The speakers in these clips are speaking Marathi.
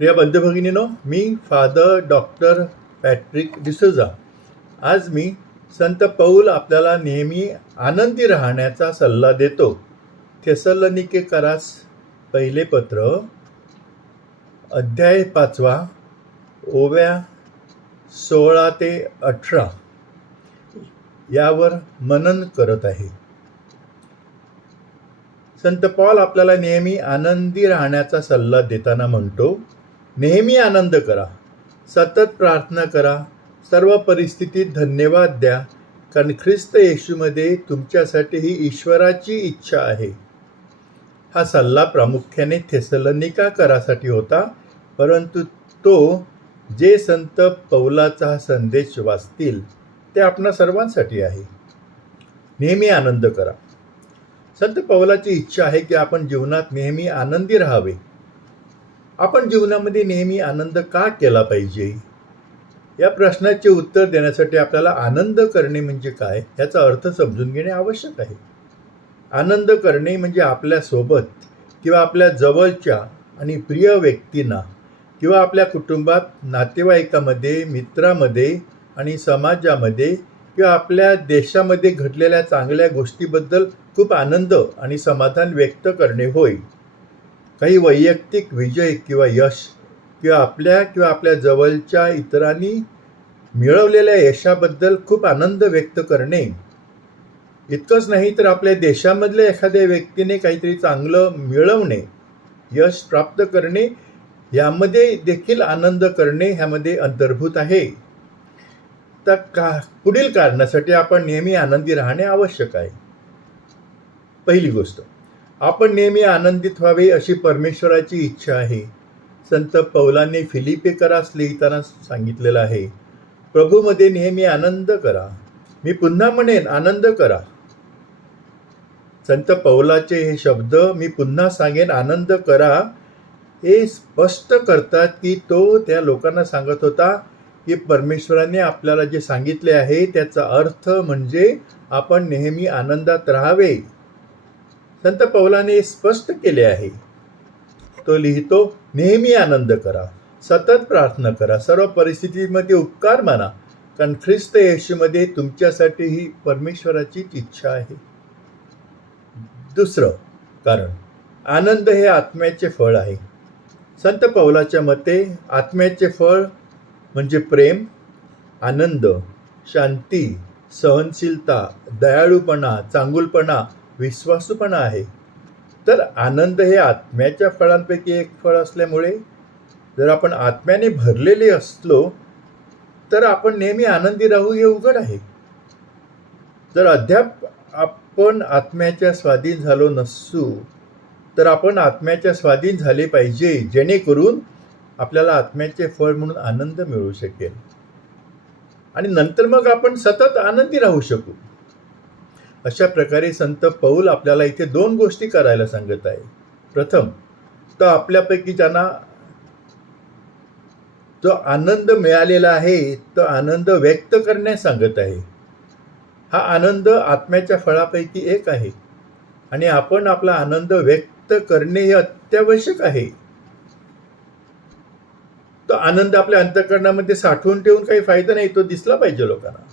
प्रिय बंधुभगिनीनो, मी फादर डॉक्टर पॅट्रिक डिसोजा. आज मी संत पौल आपल्याला नेहमी आनंदी राहण्याचा सल्ला देतो. थेसलोनिकेकरास पहिले पत्र अध्याय 5 ओव्या 16 ते 18 यावर मनन करत आहे. संत पौल आपल्याला नेहमी आनंदी राहण्याचा सल्ला देताना म्हणतो, नेहमी आनंद करा, सतत प्रार्थना करा, सर्व परिस्थितीत धन्यवाद द्या, कारण ख्रिस्त येशूमध्ये तुमच्यासाठी ही ईश्वराची इच्छा आहे. हा सल्ला प्रामुख्याने थेसलोनिकेकरासाठी होता, परंतु तो जे संत पौलाचा हा संदेश वाचतील ते आपणा सर्वांसाठी आहे. नेहमी आनंद करा. संत पौलाची इच्छा आहे की आपण जीवनात नेहमी आनंदी राहावे. आपण जीवनामध्ये नेहमी आनंद का केला पाहिजे? या प्रश्नाचे उत्तर देण्यासाठी आपल्याला आनंद करणे म्हणजे काय याचा अर्थ समजून घेणे आवश्यक आहे. आनंद करणे म्हणजे आपल्यासोबत किंवा आपल्या जवळच्या आणि प्रिय व्यक्तींना किंवा आपल्या कुटुंबात, नातेवाईकामध्ये, मित्रामध्ये आणि समाजामध्ये किंवा आपल्या देशामध्ये घडलेल्या चांगल्या गोष्टीबद्दल खूप आनंद आणि समाधान व्यक्त करणे होय. काही वैयक्तिक विजय किंवा यश किंवा आपल्या जवळच्या इतरांनी मिळवलेल्या यशाबद्दल खूप आनंद व्यक्त करणे. इतकंच नाही तर आपल्या देशामधल्या एखाद्या व्यक्तीने काहीतरी चांगलं मिळवणे, यश प्राप्त करणे, यामध्ये देखील आनंद करणे ह्यामध्ये अंतर्भूत आहे. तर पुढील कारणासाठी आपण नेहमी आनंदी राहणे आवश्यक आहे. पहिली गोष्ट, आपण नेहमी आनंदित व्हावे अशी परमेश्वराची इच्छा आहे. संत पौलाने फिलिप्पीकरास लिहिताना सांगितलेलं आहे, प्रभूमध्ये नेहमी आनंद करा. मी पुन्हा म्हणेन, आनंद करा. संत पौलाचे हे शब्द, मी पुन्हा सांगेन आनंद करा, हे स्पष्ट करतात की तो त्या लोकांना सांगत होता की परमेश्वराने आपल्याला जे सांगितले आहे त्याचा अर्थ म्हणजे आपण नेहमी आनंदात राहावे. संत पौलाने स्पष्ट केले आहे. तो लिहितो, नेहमी आनंद करा, सतत प्रार्थना करा, सर्व परिस्थितीमध्ये उपकार माना, कारण ख्रिस्त येशूमध्ये तुमच्यासाठी ही परमेश्वराचीच इच्छा आहे. दुसरं कारण, आनंद हे आत्म्याचे फळ आहे. संत पौलाच्या मते आत्म्याचे फळ म्हणजे प्रेम, आनंद, शांती, सहनशीलता, दयाळूपणा, चांगुलपणा, विश्वासूपणा आहे. तर आनंद हे आत्म्याच्या फळांपैकी एक फळ असल्यामुळे जर आपण आत्म्याने भरलेले असलो तर आपण नेहमी आनंदी राहू हे उघड आहे. जर अद्याप आपण आत्म्याच्या स्वाधीन झालो नसू तर आपण आत्म्याच्या स्वाधीन झाले पाहिजे, जेणेकरून आपल्याला आत्म्याचे फळ म्हणून आनंद मिळू शकेल आणि नंतर मग आपण सतत आनंदी राहू शकू. अशा प्रकारे संत पौल आपल्याला इथे दोन गोष्टी करायला सांगत आहे. प्रथम, तर आपल्यापैकी ज्यांना जो आनंद मिळालेला आहे तो आनंद व्यक्त करण्यास सांगत आहे. हा आनंद आत्म्याच्या फळापैकी एक आहे आणि आपण आपला आनंद व्यक्त करणे हे अत्यावश्यक आहे. तो आनंद आपल्या अंतःकरणामध्ये साठवून ठेवून काही फायदा नाही, तो दिसला पाहिजे लोकांना,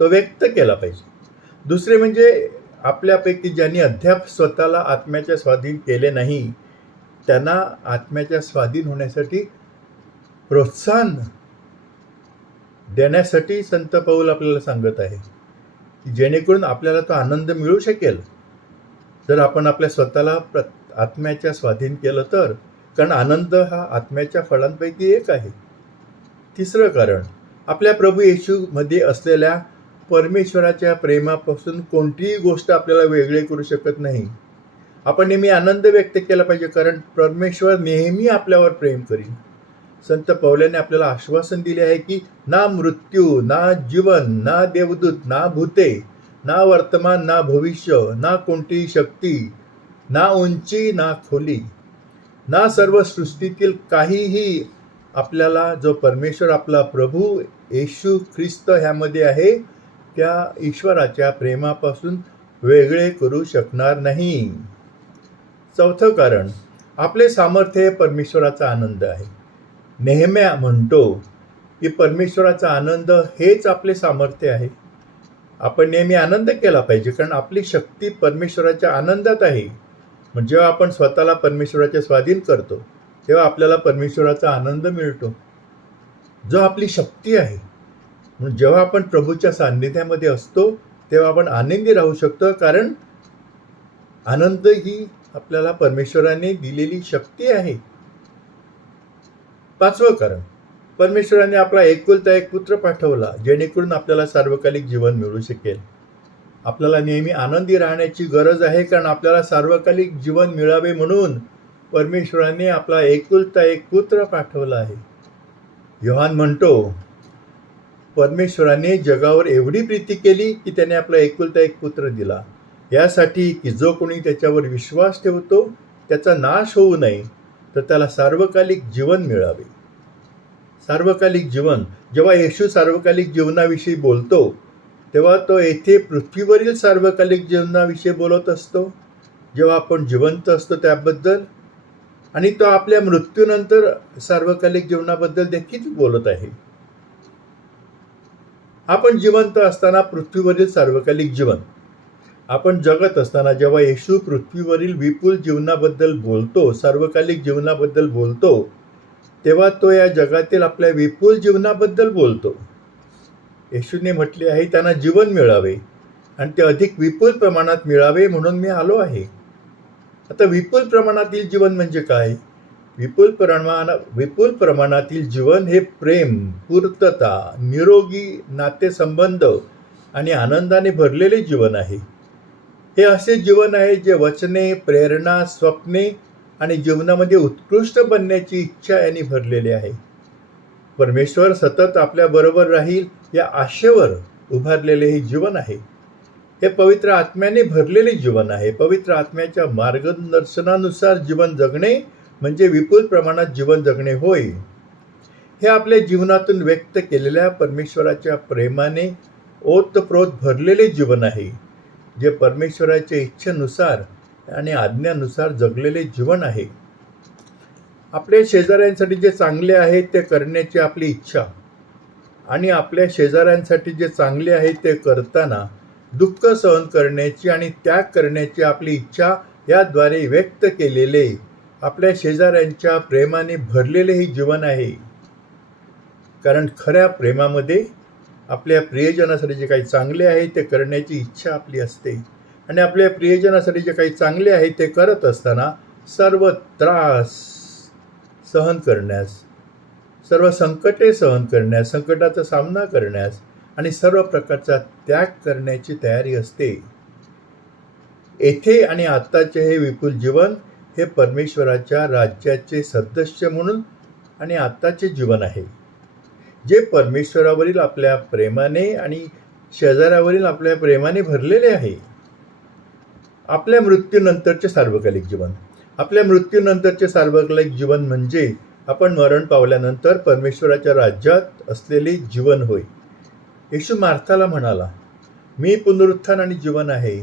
तो व्यक्त केला पाहिजे. दुसरे म्हणजे आपल्यापैकी ज्यांनी अद्याप स्वतःला आत्म्याच्या स्वाधीन केले नाही त्यांना आत्म्याच्या स्वाधीन होण्यासाठी प्रोत्साहन देण्यासाठी संत पौल आपल्याला सांगत आहे की जेणेकरून आपल्याला तो आनंद मिळू शकेल जर आपण आपल्या स्वतःला आत्म्याच्या स्वाधीन केलं तर, कारण आनंद हा आत्म्याच्या फळांपैकी एक आहे. तिसरं कारण, आपल्या प्रभू येशूमध्ये असलेल्या परमेश्वराच्या प्रेमापासून कोणतीही गोष्ट आपल्याला वेगळे करू शकत नाही. आपण नेहमी आनंद व्यक्त केला पाहिजे, कारण परमेश्वर नेहमी आपल्यावर प्रेम करील. संत पौलाने आपल्याला आश्वासन दिले आहे की ना मृत्यू, ना जीवन, ना देवदूत, ना भूते, ना वर्तमान, ना भविष्य, ना कोणतीही शक्ती, ना उंची, ना खोली, ना सर्व सृष्टीतील काहीही आपल्याला जो परमेश्वर आपला प्रभू येशू ख्रिस्त ह्यामध्ये आहे त्या ईश्वराच्या प्रेमापासून वेगळे करू शकणार नाही. चौथं कारण, आपले सामर्थ्य हे परमेश्वराचा आनंद आहे. नेहम्या म्हणतो की परमेश्वराचा आनंद हेच आपले सामर्थ्य आहे. आपण नेहमी आनंद केला पाहिजे, कारण आपली शक्ती परमेश्वराच्या आनंदात आहे. म्हणजे जेव्हा आपण स्वतःला परमेश्वराच्या स्वाधीन करतो, तेव्हा आपल्याला परमेश्वराचा आनंद मिळतो, जो आपली शक्ती आहे. म्हणून जेव्हा आपण प्रभूच्या सान्निध्यामध्ये असतो, तेव्हा आपण आनंदी राहू शकतो, कारण आनंद ही आपल्याला परमेश्वराने दिलेली शक्ती आहे. 5वं कारण, परमेश्वराने आपला एकुलता एक पुत्र पाठवला, जेणेकरून आपल्याला सार्वकालिक जीवन मिळू शकेल. आपल्याला नेहमी आनंदी राहण्याची गरज आहे, कारण आपल्याला सार्वकालिक जीवन मिळावे म्हणून परमेश्वराने आपला एकुलता एक पुत्र पाठवला आहे. योहान म्हणतो, परमेश्वराने जगावर एवढी प्रीती केली की त्याने आपला एकुलता एक पुत्र दिला, यासाठी की जो कोणी त्याच्यावर विश्वास ठेवतो त्याचा नाश होऊ नये, तर त्याला सार्वकालिक जीवन मिळावे. सार्वकालिक जीवन, जेव्हा येशू सार्वकालिक जीवनाविषयी बोलतो, तेव्हा तो येथे पृथ्वीवरील सार्वकालिक जीवनाविषयी बोलत असतो, जेव्हा आपण जिवंत असतो त्याबद्दल, आणि तो आपल्या मृत्यूनंतर सार्वकालिक जीवनाबद्दल देखील बोलत आहे. आपण जिवंत असताना पृथ्वीवरील सार्वकालिक जीवन, आपण जगत असताना जेव्हा येशू पृथ्वीवरील विपुल जीवनाबद्दल बोलतो, सार्वकालिक जीवनाबद्दल बोलतो, तेव्हा तो या जगातील आपल्या विपुल जीवनाबद्दल बोलतो. येशूने म्हटले आहे, त्यांना जीवन मिळावे आणि ते अधिक विपुल प्रमाणात मिळावे म्हणून मी आलो आहे. आता विपुल प्रमाणातील जीवन म्हणजे काय? विपुल प्रमाणातील जीवन हे प्रेम, पूर्तता, निरोगी नातेसंबंध आणि आनंदाने भरलेले जीवन आहे. हे असे जीवन आहे जे वचने, प्रेरणा, स्वप्ने आणि जीवनामध्ये उत्कृष्ट बनण्याची इच्छा यांनी भरलेले आहे. परमेश्वर सतत आपल्याबरोबर राहील या आशेवर उभारलेले हे जीवन आहे. हे पवित्र आत्म्याने भरलेले जीवन आहे. पवित्र आत्म्याच्या मार्गदर्शनानुसार जीवन जगणे म्हणजे विपुल प्रमाणात जीवन जगणे होय. हे आपल्या जीवनातून व्यक्त केलेल्या परमेश्वराच्या प्रेमाने ओतप्रोत भरलेले जीवन आहे, जे परमेश्वराच्या इच्छेनुसार आणि आज्ञानुसार जगलेले जीवन आहे. आपल्या शेजाऱ्यांसाठी जे चांगले आहे ते करण्याची आपली इच्छा आणि आपल्या शेजाऱ्यांसाठी जे चांगले आहे ते करताना दुःख सहन करण्याची आणि त्याग करण्याची आपली इच्छा याद्वारे व्यक्त केलेले आपल्या शेजाऱ्यांच्या प्रेमाने भरलेले हे जीवन आहे. कारण खऱ्या प्रेमामध्ये आपल्या प्रियजनासाठी जे काही चांगले आहे ते करण्याची इच्छा आपली असते, आणि आपल्या प्रियजनासाठी जे काही चांगले आहे ते करत असताना सर्व त्रास सहन करण्यास, सर्व संकटे सहन करण्यास, संकटाचा सामना करण्यास आणि सर्व प्रकारचा त्याग करण्याची तयारी असते. येथे आणि आत्ताचे हे विपुल जीवन हे परमेश्वराच्या राज्याचे सदस्य म्हणून आणि आत्ताचे जीवन आहे, जे परमेश्वरावरील आपल्या प्रेमाने आणि शेजाऱ्यावरील आपल्या प्रेमाने भरलेले आहे. आपल्या मृत्यूनंतरचे सार्वकालिक जीवन. आपल्या मृत्यूनंतरचे सार्वकालिक जीवन म्हणजे आपण मरण पावल्यानंतर परमेश्वराच्या राज्यात असलेले जीवन होय. येशू मार्थाला म्हणाला, मी पुनरुत्थान आणि जीवन आहे.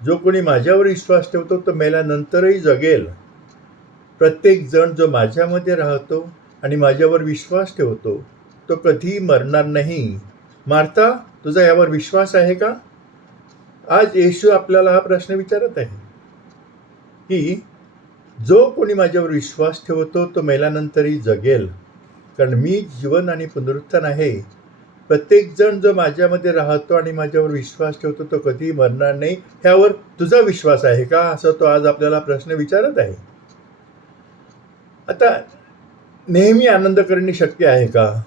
जो कोणी माझ्यावर विश्वास ठेवतो तो मेल्यानंतरही जगेल. प्रत्येक जण जो माझ्यामध्ये राहतो आणि माझ्यावर विश्वास ठेवतो तो कधीही मरणार नाही. मार्था, तुझा यावर विश्वास आहे का? आज येशू आपल्याला हा प्रश्न विचारत आहे की जो कोणी माझ्यावर विश्वास ठेवतो तो मेल्यानंतरही जगेल, कारण मी जीवन आणि पुनरुत्थान आहे. प्रत्येक जण जो माझ्यामध्ये राहतो आणि माझ्यावर विश्वास ठेवतो तो कधीही मरणार नाही. ह्यावर तुझा विश्वास आहे का, असं तो आज आपल्याला प्रश्न विचारत आहे. आता नेहमी आनंद करणे शक्य आहे का?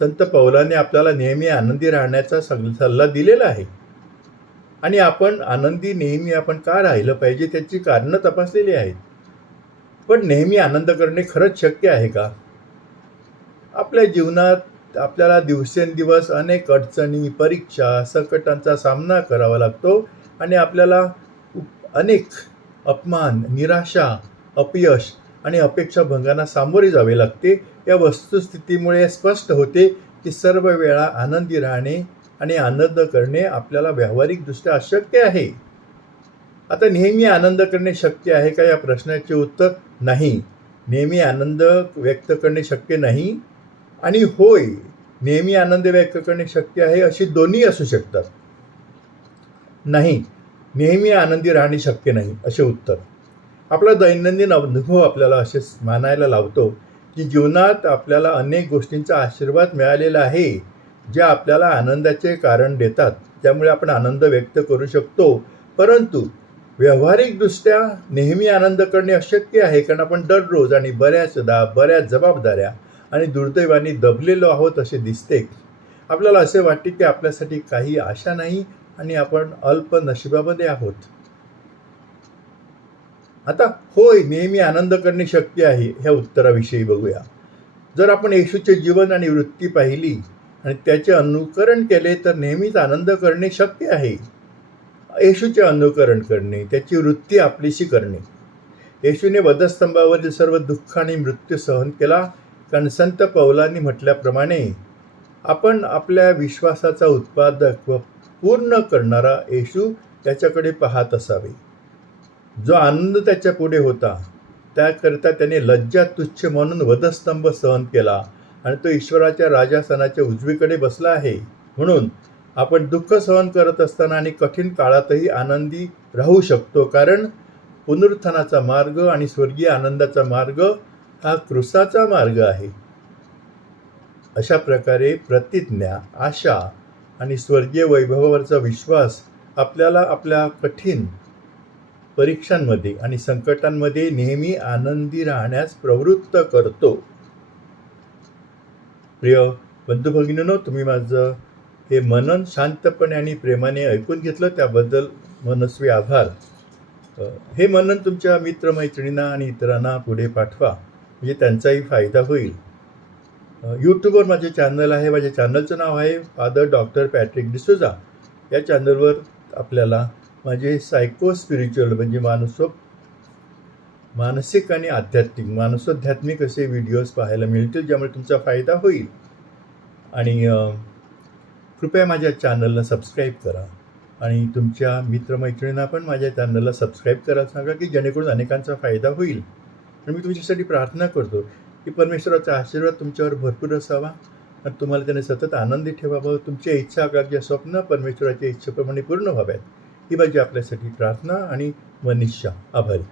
संत पौलाने आपल्याला नेहमी आनंदी राहण्याचा सल्ला दिलेला आहे, आणि आपण आनंदी नेहमी आपण का राहिलं पाहिजे त्याची कारणं तपासलेली आहेत. पण नेहमी आनंद करणे खरंच शक्य आहे का? आपल्या जीवनात आपल्याला दिवसेंदिवस अनेक अडचणी, परीक्षा, संकटांचा सामना करावा लागतो, आणि आपल्याला अनेक अपमान, निराशा, अपयश आणि अपेक्षाभंगांना सामोरे जावे लागते. या वस्तुस्थितीमुळे स्पष्ट होते की सर्व वेळा आनंदी राहणे आणि आनंद करणे आपल्याला व्यावहारिकदृष्ट्या अशक्य आहे. आता नेहमी आनंद करणे शक्य आहे का या प्रश्नाचे उत्तर नाही. नेहमी आनंद व्यक्त करणे शक्य नाही आणि होय नेहमी आनंद व्यक्त करणे शक्य आहे अशी दोन्ही असू शकतात. नाही, नेहमी आनंदी राहणे शक्य नाही असे उत्तर. आपला दैनंदिन अनुभव आपल्याला असे मानायला लावतो की जीवनात आपल्याला अनेक गोष्टींचा आशीर्वाद मिळालेला आहे, ज्या आपल्याला आनंदाचे कारण देतात. त्यामुळे आपण आनंद व्यक्त करू शकतो. परंतु व्यावहारिकदृष्ट्या नेहमी आनंद करणे अशक्य आहे, कारण आपण दररोज आणि बऱ्याच जबाबदाऱ्या आणि दुर्दैवाने दबलेलो आहोत असे दिसते. आपल्याला असे वाटते की आपल्यासाठी काही आशा नाही आणि आपण अल्प नशिबामध्ये आहोत. आता होय नेहमी आनंद करणे शक्य आहे ह्या उत्तराविषयी बघूया. जर आपण येशूचे जीवन आणि वृत्ती पाहिली आणि त्याचे अनुकरण केले तर नेहमीच आनंद करणे शक्य आहे. येशूचे अनुकरण करणे, त्याची वृत्ती आपलीशी करणे. येशूने वधस्तंभावरील सर्व दुःख आणि मृत्यू सहन केला, कारण संत पौलांनी म्हटल्याप्रमाणे आपण आपल्या विश्वासाचा उत्पादक व पूर्ण करणारा येशू त्याच्याकडे पाहत असावे. जो आनंद त्याच्या पुढे होता त्याकरिता त्याने लज्जा तुच्छ म्हणून वधस्तंभ सहन केला आणि तो ईश्वराच्या राजासनाच्या उजवीकडे बसला आहे. म्हणून आपण दुःख सहन करत असताना आणि कठीण काळातही आनंदी राहू शकतो, कारण पुनरुत्थानाचा मार्ग आणि स्वर्गीय आनंदाचा मार्ग हा क्रूसाचा मार्ग आहे. अशा प्रकारे प्रतिज्ञा, आशा आणि स्वर्गीय वैभवावरचा विश्वास आपल्याला आपल्या कठीण परीक्षांमध्ये आणि संकटांमध्ये नेहमी आनंदी राहण्यास प्रवृत्त करतो. प्रिय बंधू भगिनींनो, तुम्ही माझं हे मनन शांतपणे आणि प्रेमाने ऐकून घेतलं, त्याबद्दल मनस्वी आभार. हे मनन तुमच्या मित्रमैत्रिणींना आणि इतरांना पुढे पाठवा, म्हणजे त्यांचाही फायदा होईल. यूट्यूबवर माझे चॅनल आहे. माझ्या चॅनलचं नाव आहे फादर डॉक्टर पॅट्रिक डिसूजा. या चॅनलवर आपल्याला माझे स्पिरिच्युअल म्हणजे मानसिक आणि मानसोध्यात्मिक असे व्हिडिओज पाहायला मिळतील, ज्यामुळे तुमचा फायदा होईल. आणि कृपया माझ्या चॅनलला सबस्क्राईब करा आणि तुमच्या मित्रमैत्रिणींना पण माझ्या चॅनलला सबस्क्राईब करायला सांगा, की जेणेकरून अनेकांचा फायदा होईल. आणि मी तुमच्यासाठी प्रार्थना करतो की परमेश्वराचा आशीर्वाद तुमच्यावर भरपूर असावा आणि तुम्हाला त्याने सतत आनंदी ठेवावं. तुमच्या इच्छा, आकांक्षा, स्वप्न परमेश्वराच्या इच्छेप्रमाणे पूर्ण व्हाव्यात, ही माझी आपल्यासाठी प्रार्थना आणि मनीषा. आभारी.